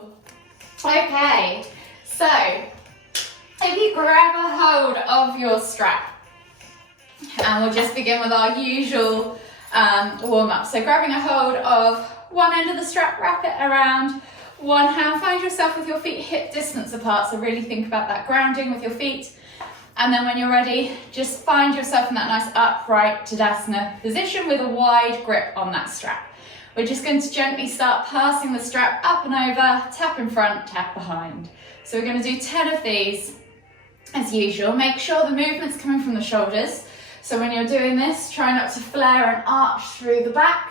Cool. Okay, so if you grab a hold of your strap, and we'll just begin with our usual warm-up. So grabbing a hold of one end of the strap, wrap it around one hand, find yourself with your feet hip distance apart, so really think about that grounding with your feet. And then when you're ready, just find yourself in that nice upright Tadasana position with a wide grip on that strap. We're just going to gently start passing the strap up and over, tap in front, tap behind. So we're going to do 10 of these as usual. Make sure the movement's coming from the shoulders. So when you're doing this, try not to flare and arch through the back.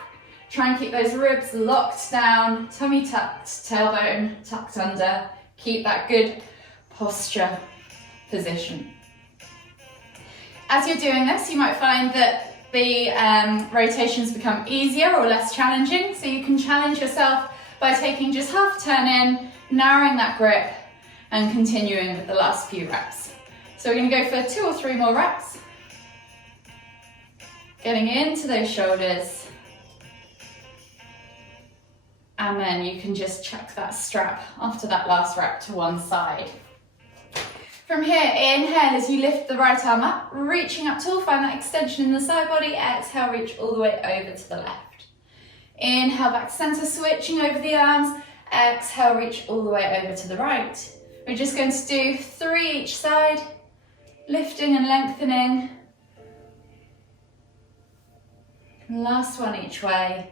Try and keep those ribs locked down, tummy tucked, tailbone tucked under. Keep that good posture position. As you're doing this, you might find that the rotations become easier or less challenging, so you can challenge yourself by taking just half turn in, narrowing that grip, and continuing with the last few reps. So we're going to go for 2 or 3 more reps. Getting into those shoulders. And then you can just chuck that strap after that last rep to one side. From here, inhale as you lift the right arm up, reaching up tall, find that extension in the side body. Exhale, reach all the way over to the left. Inhale, back to center, switching over the arms. Exhale, reach all the way over to the right. We're just going to do 3 each side, lifting and lengthening. Last one each way.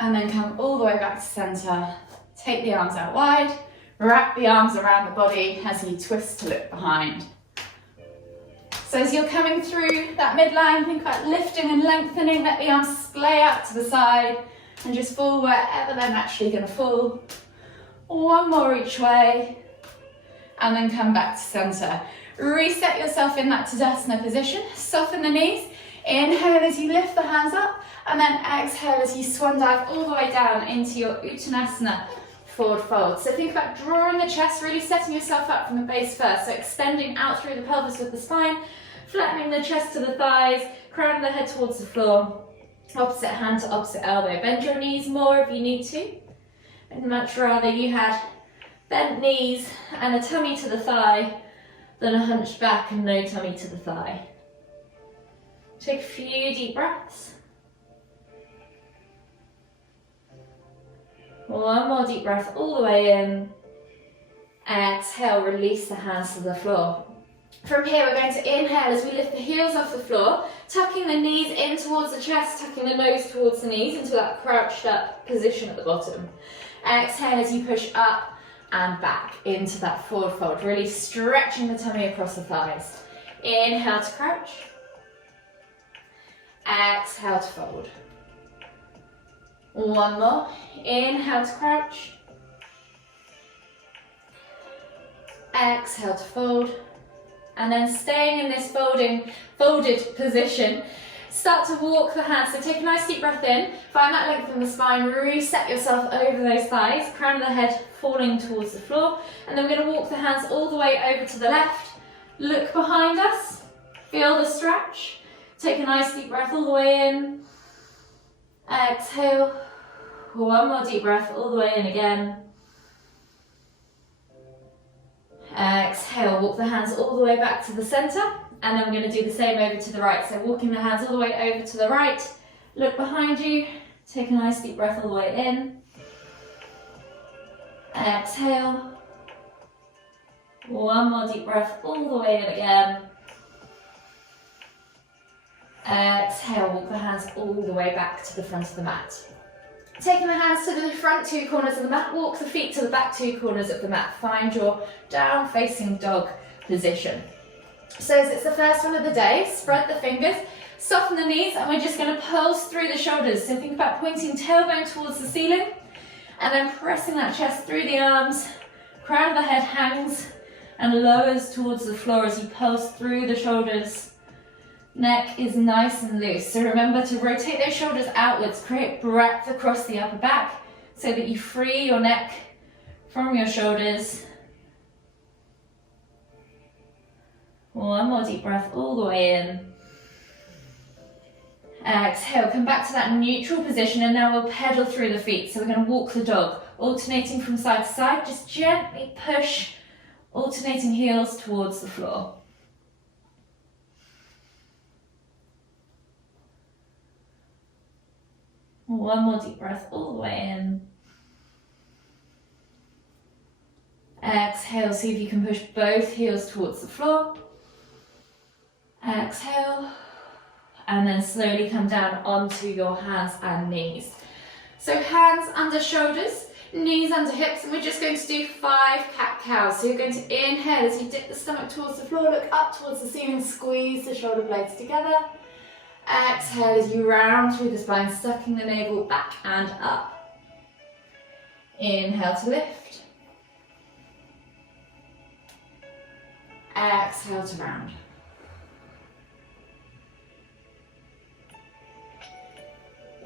And then come all the way back to center. Take the arms out wide, wrap the arms around the body as you twist to look behind. So as you're coming through that midline, think about lifting and lengthening, let the arms splay out to the side and just fall wherever they're naturally going to fall. 1 more each way, and then come back to center. Reset yourself in that Tadasana position, soften the knees, inhale as you lift the hands up, and then exhale as you swan dive all the way down into your Uttanasana forward fold. So think about drawing the chest, really setting yourself up from the base first. So extending out through the pelvis with the spine, flattening the chest to the thighs, crowning the head towards the floor, opposite hand to opposite elbow. Bend your knees more if you need to. I'd much rather you had bent knees and a tummy to the thigh than a hunched back and no tummy to the thigh. Take a few deep breaths. 1 more deep breath all the way in. Exhale, release the hands to the floor. From here, we're going to inhale as we lift the heels off the floor, tucking the knees in towards the chest, tucking the nose towards the knees into that crouched up position at the bottom. Exhale as you push up and back into that forward fold, really stretching the tummy across the thighs. Inhale to crouch. Exhale to fold. 1 more. Inhale to crouch. Exhale to fold. And then staying in this folded position, start to walk the hands. So take a nice deep breath in, find that length in the spine, reset yourself over those thighs, crown of the head falling towards the floor. And then we're going to walk the hands all the way over to the left. Look behind us, feel the stretch. Take a nice deep breath all the way in. Exhale. 1 more deep breath all the way in again. Exhale, walk the hands all the way back to the center, and then we're going to do the same over to the right. So walking the hands all the way over to the right, look behind you, take a nice deep breath all the way in. Exhale. 1 more deep breath all the way in again. Exhale, walk the hands all the way back to the front of the mat. Taking the hands to the front 2 corners of the mat, walk the feet to the back 2 corners of the mat. Find your down facing dog position. So as it's the first one of the day, spread the fingers, soften the knees, and we're just going to pulse through the shoulders. So think about pointing tailbone towards the ceiling, and then pressing that chest through the arms. Crown of the head hangs and lowers towards the floor as you pulse through the shoulders. Neck is nice and loose, so remember to rotate those shoulders outwards, create breadth across the upper back so that you free your neck from your shoulders. 1 more deep breath all the way in. Exhale, come back to that neutral position, and now we'll pedal through the feet. So we're going to walk the dog, alternating from side to side. Just gently push, alternating heels towards the floor. One more deep breath all the way in. Exhale, see if you can push both heels towards the floor. Exhale, and then slowly come down onto your hands and knees. So hands under shoulders, knees under hips, and we're just going to do 5 cat-cows. So you're going to inhale as you dip the stomach towards the floor, look up towards the ceiling, squeeze the shoulder blades together. Exhale as you round through the spine, sucking the navel back and up. Inhale to lift. Exhale to round.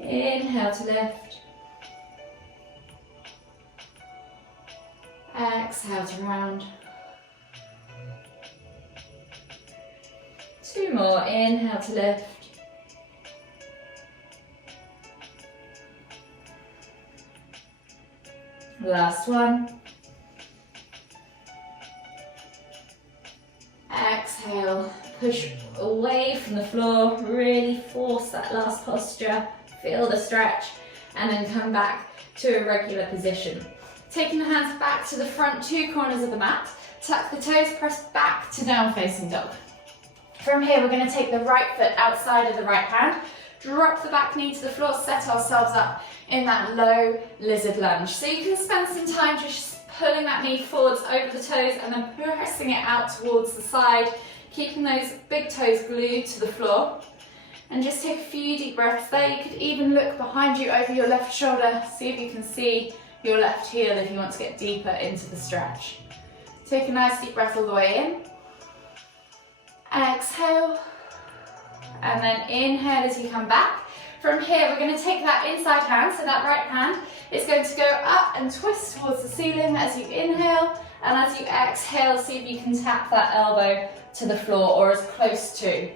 Inhale to lift. Exhale to round. 2 more. Inhale to lift. Last one. Exhale, push away from the floor, really force that last posture, feel the stretch, and then come back to a regular position. Taking the hands back to the front 2 corners of the mat, tuck the toes, press back to down facing dog. From here, we're going to take the right foot outside of the right hand, drop the back knee to the floor, set ourselves up in that low lizard lunge. So you can spend some time just pulling that knee forwards over the toes and then pressing it out towards the side, keeping those big toes glued to the floor. And just take a few deep breaths there. You could even look behind you over your left shoulder, see if you can see your left heel if you want to get deeper into the stretch. Take a nice deep breath all the way in. Exhale. And then inhale as you come back. From here, we're going to take that inside hand, so that right hand is going to go up and twist towards the ceiling as you inhale, and as you exhale, see if you can tap that elbow to the floor or as close to.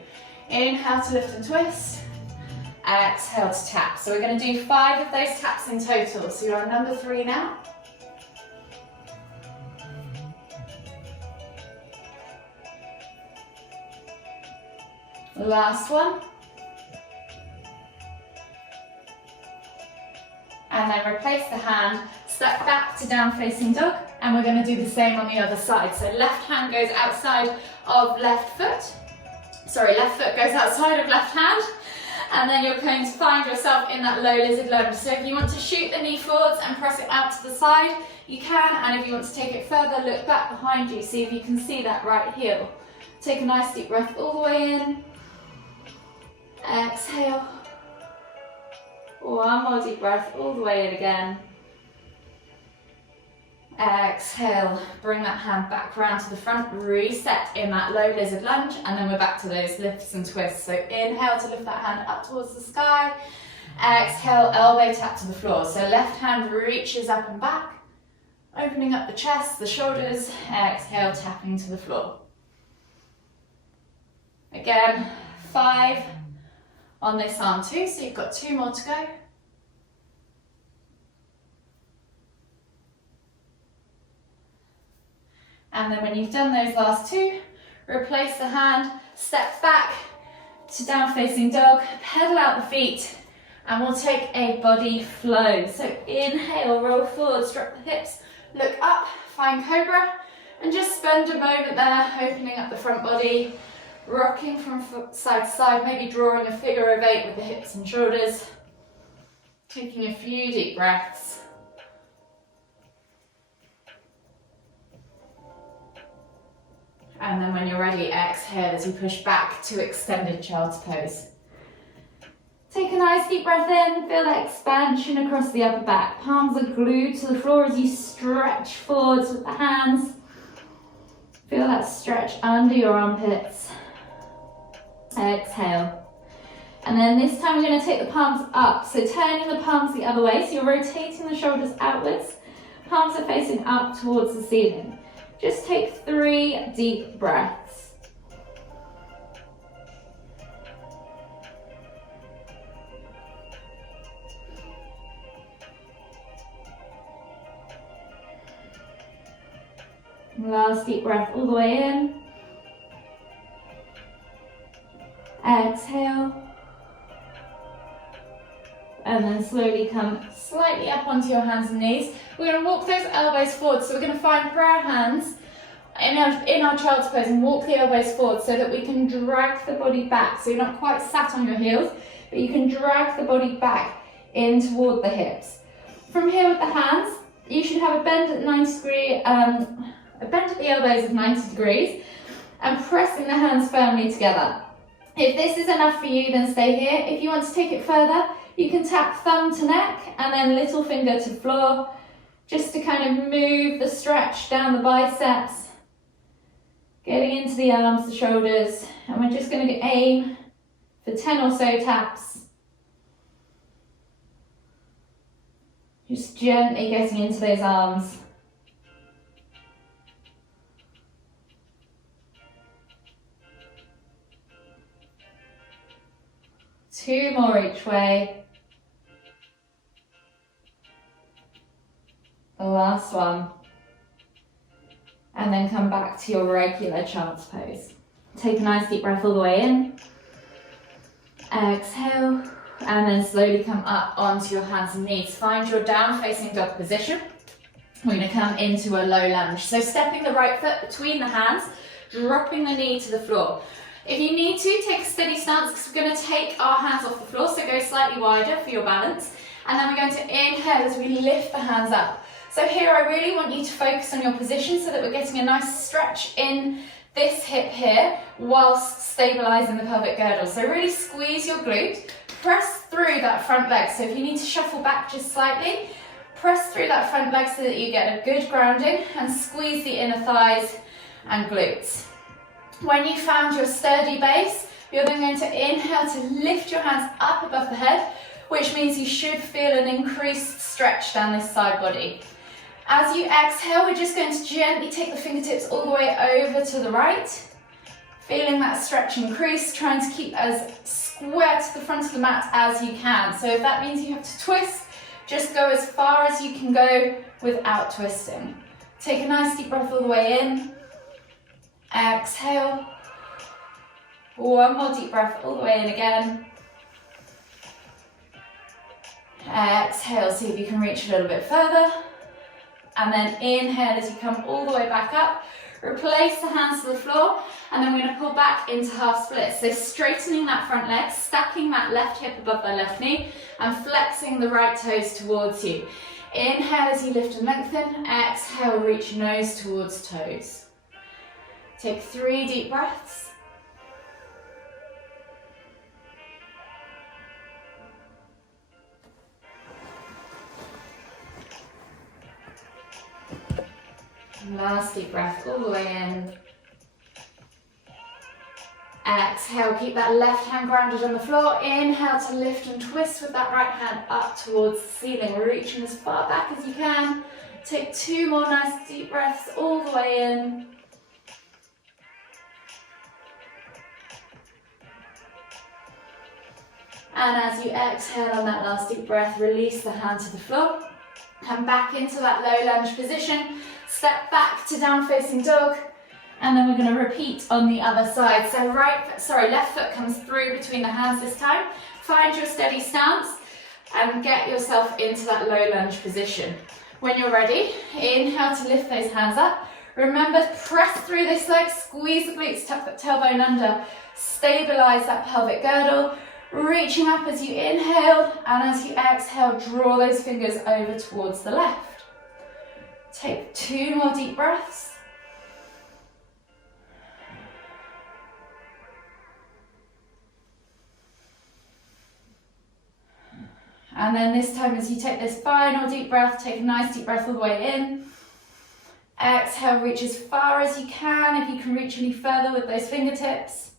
Inhale to lift and twist, exhale to tap. So we're going to do 5 of those taps in total. So you're on number 3 now. Last one. And then replace the hand, step back to down facing dog, and we're going to do the same on the other side. So left hand goes outside of left foot. Left foot goes outside of left hand, and then you're going to find yourself in that low lizard lunge. So if you want to shoot the knee forwards and press it out to the side, you can, and if you want to take it further, look back behind you, see if you can see that right heel. Take a nice deep breath all the way in. Exhale. One more deep breath all the way in again. Exhale, bring that hand back around to the front, reset in that low lizard lunge, and then we're back to those lifts and twists. So inhale to lift that hand up towards the sky. Exhale, elbow tap to the floor. So left hand reaches up and back, opening up the chest, the shoulders. Exhale, tapping to the floor. Again, 5 on this arm too, so you've got 2 more to go. And then when you've done those last 2, replace the hand, step back to down facing dog, pedal out the feet, and we'll take a body flow. So inhale, roll forwards, drop the hips, look up, find cobra, and just spend a moment there, opening up the front body, rocking from side to side, maybe drawing a figure of 8 with the hips and shoulders, taking a few deep breaths. And then when you're ready, exhale as you push back to extended child's pose. Take a nice deep breath in, feel that expansion across the upper back. Palms are glued to the floor as you stretch forwards with the hands. Feel that stretch under your armpits. Exhale. And then this time we're going to take the palms up. So turning the palms the other way. So you're rotating the shoulders outwards. Palms are facing up towards the ceiling. Just take 3 deep breaths. Last deep breath all the way in. Exhale. And then slowly come slightly up onto your hands and knees. We're going to walk those elbows forward. So we're going to find prayer hands in our child's pose and walk the elbows forward so that we can drag the body back. So you're not quite sat on your heels, but you can drag the body back in toward the hips. From here with the hands, you should have a bend at 90 degree, a bend at the elbows of 90 degrees and pressing the hands firmly together. If this is enough for you, then stay here. If you want to take it further, you can tap thumb to neck and then little finger to floor, just to kind of move the stretch down the biceps, getting into the arms, the shoulders, and we're just going to aim for 10 or so taps. Just gently getting into those arms. Two more each way. The last one. And then come back to your regular child's pose. Take a nice deep breath all the way in. Exhale. And then slowly come up onto your hands and knees. Find your down facing dog position. We're going to come into a low lunge. So stepping the right foot between the hands, dropping the knee to the floor. If you need to, take a steady stance because we're going to take our hands off the floor, so go slightly wider for your balance. And then we're going to inhale as we lift the hands up. So here I really want you to focus on your position so that we're getting a nice stretch in this hip here whilst stabilising the pelvic girdle. So really squeeze your glute, press through that front leg. So if you need to shuffle back just slightly, press through that front leg so that you get a good grounding and squeeze the inner thighs and glutes. When you found your sturdy base, you're then going to inhale to lift your hands up above the head, which means you should feel an increased stretch down this side body. As you exhale, we're just going to gently take the fingertips all the way over to the right, feeling that stretch increase, trying to keep as square to the front of the mat as you can. So if that means you have to twist, just go as far as you can go without twisting. Take a nice deep breath all the way in. Exhale. One more deep breath all the way in again. Exhale, see if you can reach a little bit further. And then inhale as you come all the way back up. Replace the hands to the floor, and then we're going to pull back into half splits. So straightening that front leg, stacking that left hip above the left knee, and flexing the right toes towards you. Inhale as you lift and lengthen. Exhale, reach nose towards toes. Take 3 deep breaths. Last deep breath all the way in. Exhale, keep that left hand grounded on the floor. Inhale to lift and twist with that right hand up towards the ceiling, reaching as far back as you can. Take 2 more nice deep breaths all the way in. And as you exhale on that last deep breath, release the hand to the floor. Come back into that low lunge position. Step back to down facing dog. And then we're going to repeat on the other side. So left foot comes through between the hands this time. Find your steady stance and get yourself into that low lunge position. When you're ready, inhale to lift those hands up. Remember, press through this leg, squeeze the glutes, tuck that tailbone under, stabilize that pelvic girdle. Reaching up as you inhale, and as you exhale, draw those fingers over towards the left. Take 2 more deep breaths. And then this time, as you take this final deep breath, take a nice deep breath all the way in. Exhale, reach as far as you can, if you can reach any further with those fingertips.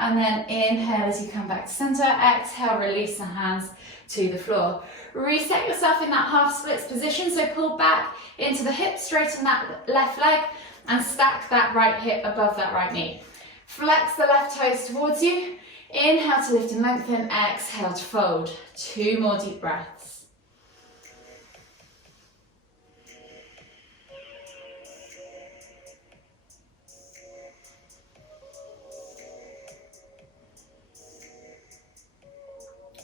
And then inhale as you come back to center. Exhale, release the hands to the floor. Reset yourself in that half splits position. So pull back into the hip, straighten that left leg, and stack that right hip above that right knee. Flex the left toes towards you. Inhale to lift and lengthen. Exhale to fold. 2 more deep breaths.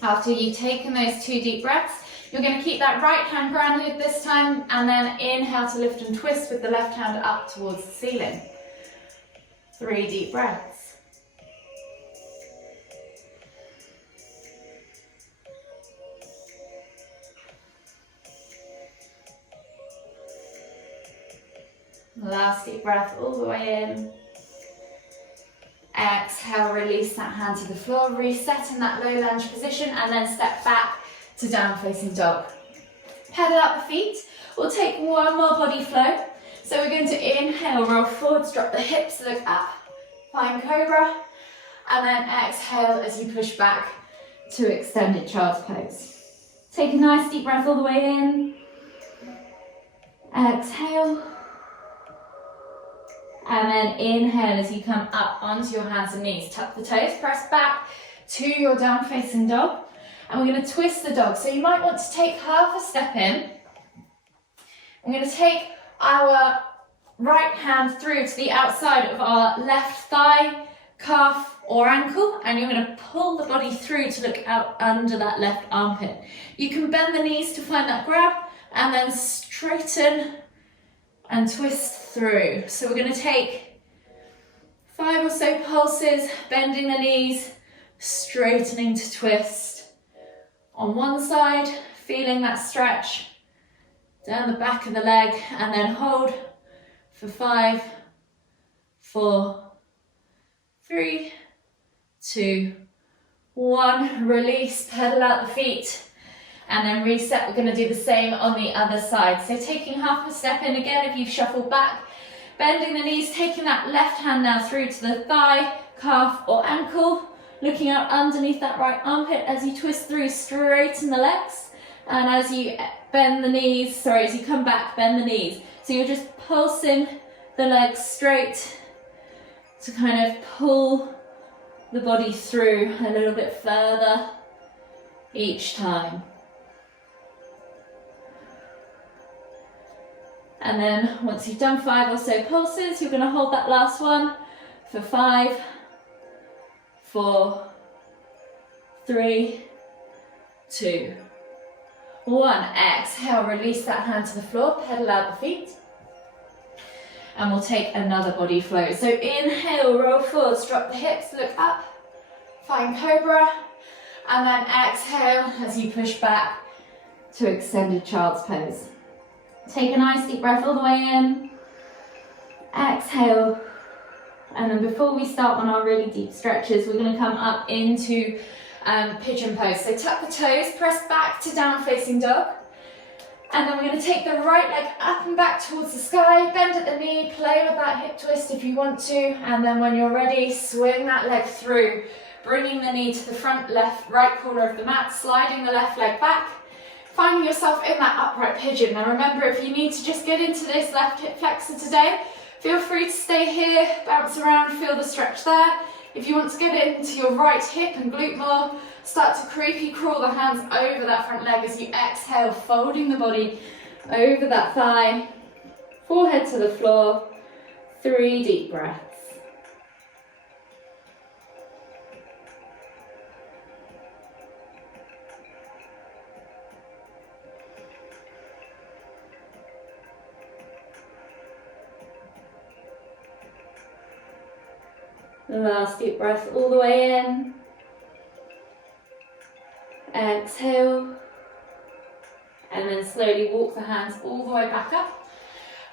After you've taken those 2 deep breaths, you're going to keep that right hand grounded this time, and then inhale to lift and twist with the left hand up towards the ceiling. 3 deep breaths. Last deep breath all the way in. Exhale, release that hand to the floor, reset in that low lunge position, and then step back to down facing dog. Pedal out the feet. We'll take one more body flow. So we're going to inhale, roll forwards, drop the hips, look up, find cobra, and then exhale as you push back to extended child's pose. Take a nice deep breath all the way in. Exhale. And then inhale as you come up onto your hands and knees. Tuck the toes, press back to your down facing dog. And we're going to twist the dog. So you might want to take half a step in. I'm going to take our right hand through to the outside of our left thigh, calf or ankle. And you're going to pull the body through to look out under that left armpit. You can bend the knees to find that grab and then straighten and twist through. So we're going to take 5 or so pulses, bending the knees, straightening to twist. On one side, feeling that stretch down the back of the leg, and then hold for 5, 4, 3, 2, 1. Release, pedal out the feet. And then reset. We're going to do the same on the other side. So taking half a step in again if you've shuffled back. Bending the knees, taking that left hand now through to the thigh, calf or ankle. Looking out underneath that right armpit as you twist through, straighten the legs. And as you bend the knees, as you come back, bend the knees. So you're just pulsing the legs straight to kind of pull the body through a little bit further each time. And then once you've done 5 or so pulses, you're going to hold that last one for 5, 4, 3, 2, 1. Exhale, release that hand to the floor, pedal out the feet. And we'll take another body flow. So inhale, roll forwards, drop the hips, look up, find cobra. And then exhale as you push back to extended child's pose. Take a nice deep breath all the way in. Exhale. And then before we start on our really deep stretches, we're going to come up into pigeon pose. So tuck the toes, press back to down facing dog. And then we're going to take the right leg up and back towards the sky, bend at the knee, play with that hip twist if you want to. And then when you're ready, swing that leg through, bringing the knee to the front right corner of the mat, sliding the left leg back. Finding yourself in that upright pigeon. Now remember, if you need to just get into this left hip flexor today, feel free to stay here, bounce around, feel the stretch there. If you want to get into your right hip and glute more, start to creepy crawl the hands over that front leg as you exhale, folding the body over that thigh, forehead to the floor, 3 deep breaths. Last deep breath all the way in. Exhale. And then slowly walk the hands all the way back up.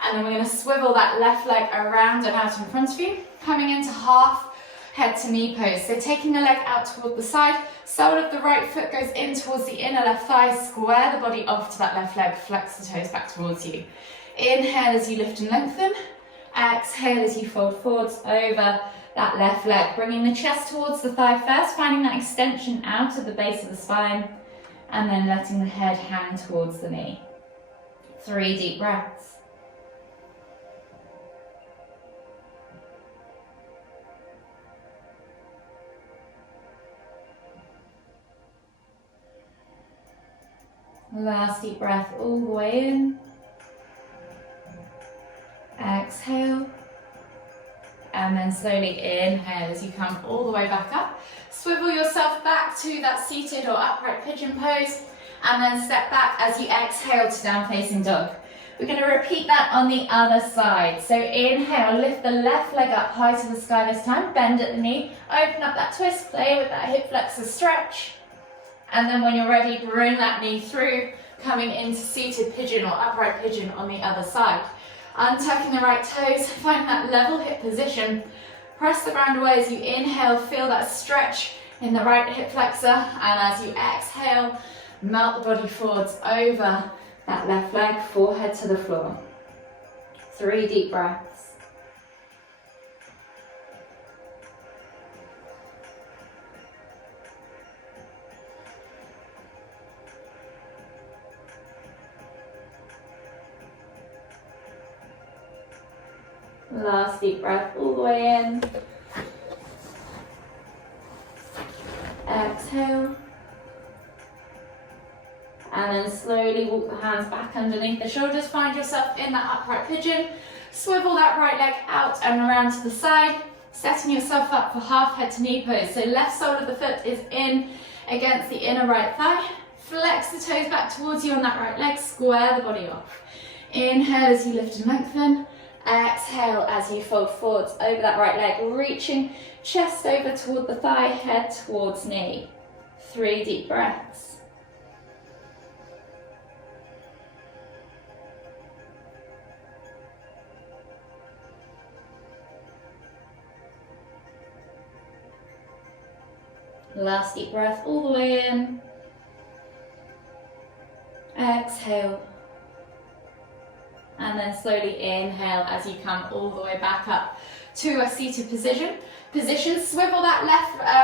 And then we're going to swivel that left leg around and out in front of you, coming into half head to knee pose. So taking the leg out toward the side, sole of the right foot goes in towards the inner left thigh, square the body off to that left leg, flex the toes back towards you. Inhale as you lift and lengthen. Exhale as you fold forwards over that left leg, bringing the chest towards the thigh first, finding that extension out of the base of the spine, and then letting the head hang towards the knee. 3 deep breaths. Last deep breath all the way in. Exhale. And then slowly inhale as you come all the way back up. Swivel yourself back to that seated or upright pigeon pose, and then step back as you exhale to down facing dog. We're going to repeat that on the other side. So inhale, lift the left leg up high to the sky this time, bend at the knee, open up that twist, play with that hip flexor stretch. And then when you're ready, bring that knee through, coming into seated pigeon or upright pigeon on the other side. Untucking the right toes, find that level hip position. Press the ground away as you inhale, feel that stretch in the right hip flexor, and as you exhale, melt the body forwards over that left leg, forehead to the floor. 3 deep breaths. Last deep breath all the way in. Exhale. And then slowly walk the hands back underneath the shoulders. Find yourself in that upright pigeon. Swivel that right leg out and around to the side, setting yourself up for half head to knee pose. So left sole of the foot is in against the inner right thigh. Flex the toes back towards you on that right leg. Square the body off. Inhale as you lift and lengthen. Exhale as you fold forwards over that right leg, reaching chest over toward the thigh, head towards knee. 3 deep breaths. Last deep breath all the way in. Exhale. And then slowly inhale as you come all the way back up to a seated position. Swivel that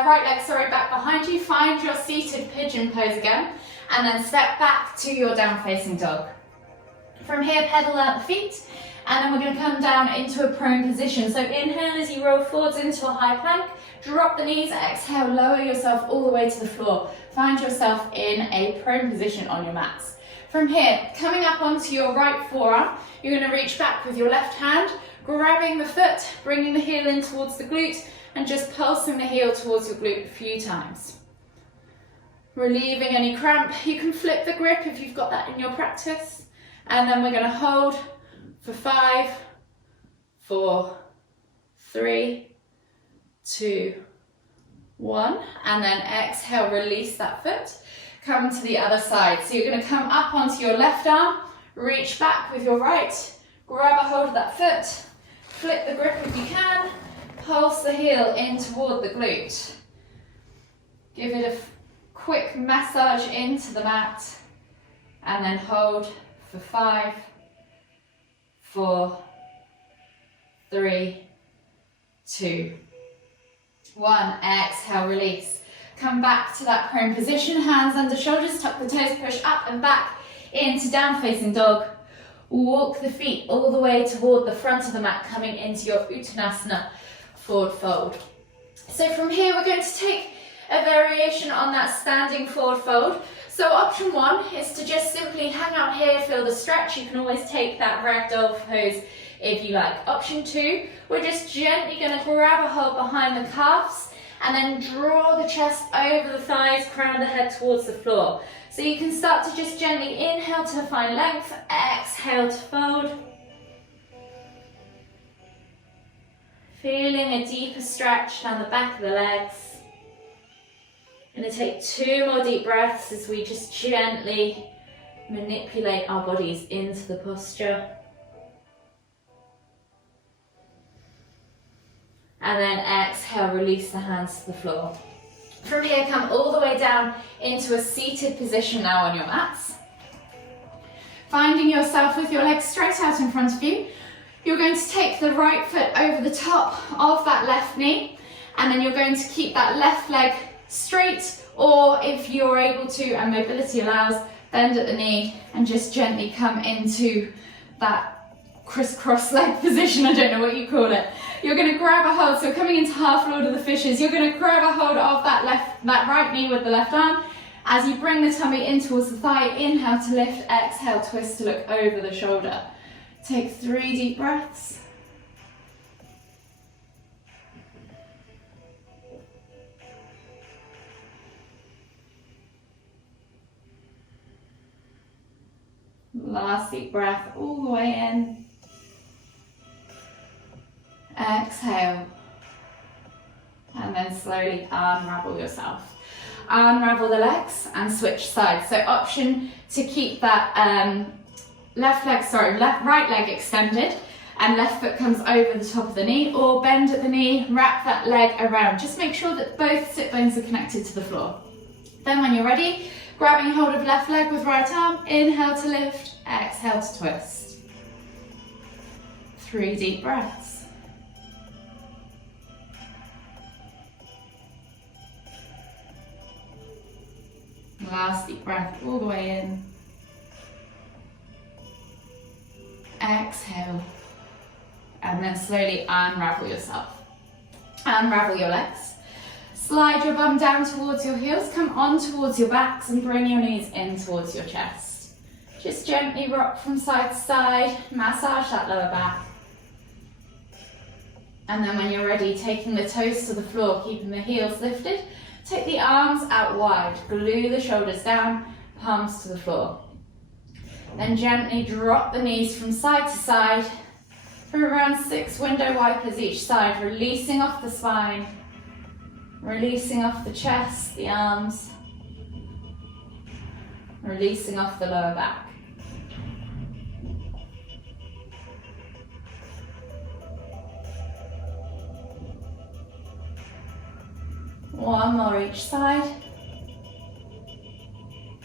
right leg, back behind you. Find your seated pigeon pose again. And then step back to your down facing dog. From here, pedal out the feet. And then we're going to come down into a prone position. So inhale as you roll forwards into a high plank. Drop the knees, exhale, lower yourself all the way to the floor. Find yourself in a prone position on your mats. From here, coming up onto your right forearm, you're going to reach back with your left hand, grabbing the foot, bringing the heel in towards the glute, and just pulsing the heel towards your glute a few times. Relieving any cramp. You can flip the grip if you've got that in your practice. And then we're going to hold for 5, 4, 3, 2, 1. And then exhale, release that foot. Come to the other side. So you're going to come up onto your left arm, reach back with your right, grab a hold of that foot, flip the grip if you can, pulse the heel in toward the glute. Give it a quick massage into the mat, and then hold for 5, 4, 3, 2, 1. Exhale, release. Come back to that prone position, hands under shoulders, tuck the toes, push up and back into down facing dog. Walk the feet all the way toward the front of the mat, coming into your Uttanasana forward fold. So from here, we're going to take a variation on that standing forward fold. So option 1 is to just simply hang out here, feel the stretch. You can always take that ragdoll pose if you like. Option 2, we're just gently going to grab a hold behind the calves, and then draw the chest over the thighs, crown the head towards the floor. So you can start to just gently inhale to find length, exhale to fold. Feeling a deeper stretch down the back of the legs. Going to take 2 more deep breaths as we just gently manipulate our bodies into the posture. And then exhale, release the hands to the floor. From here, come all the way down into a seated position now on your mats. Finding yourself with your legs straight out in front of you. You're going to take the right foot over the top of that left knee, and then you're going to keep that left leg straight, or if you're able to and mobility allows, bend at the knee and just gently come into that crisscross leg position, I don't know what you call it. You're going to grab a hold, so coming into half Lord of the Fishes, you're going to grab a hold of that right knee with the left arm. As you bring the tummy in towards the thigh, inhale to lift, exhale, twist to look over the shoulder. Take 3 deep breaths. Last deep breath all the way in. Exhale. And then slowly unravel yourself. Unravel the legs and switch sides. So option to keep that right leg extended and left foot comes over the top of the knee, or bend at the knee, wrap that leg around. Just make sure that both sit bones are connected to the floor. Then when you're ready, grabbing hold of left leg with right arm, inhale to lift, exhale to twist. 3 deep breaths. Last deep breath all the way in. Exhale. And then slowly unravel yourself. Unravel your legs. Slide your bum down towards your heels, come on towards your backs and bring your knees in towards your chest. Just gently rock from side to side, massage that lower back. And then when you're ready, taking the toes to the floor, keeping the heels lifted, take the arms out wide, glue the shoulders down, palms to the floor. Then gently drop the knees from side to side for around 6 window wipers each side, releasing off the spine, releasing off the chest, the arms, releasing off the lower back. One more each side.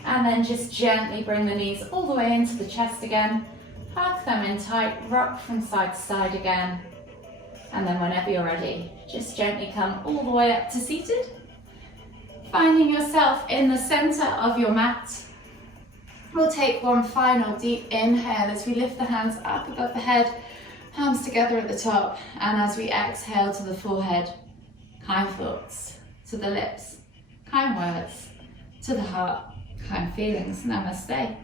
And then just gently bring the knees all the way into the chest again. Hug them in tight, rock from side to side again. And then whenever you're ready, just gently come all the way up to seated. Finding yourself in the center of your mat. We'll take one final deep inhale as we lift the hands up above the head, palms together at the top. And as we exhale to the forehead, kind thoughts. To the lips, kind words. To the heart, kind feelings. Namaste.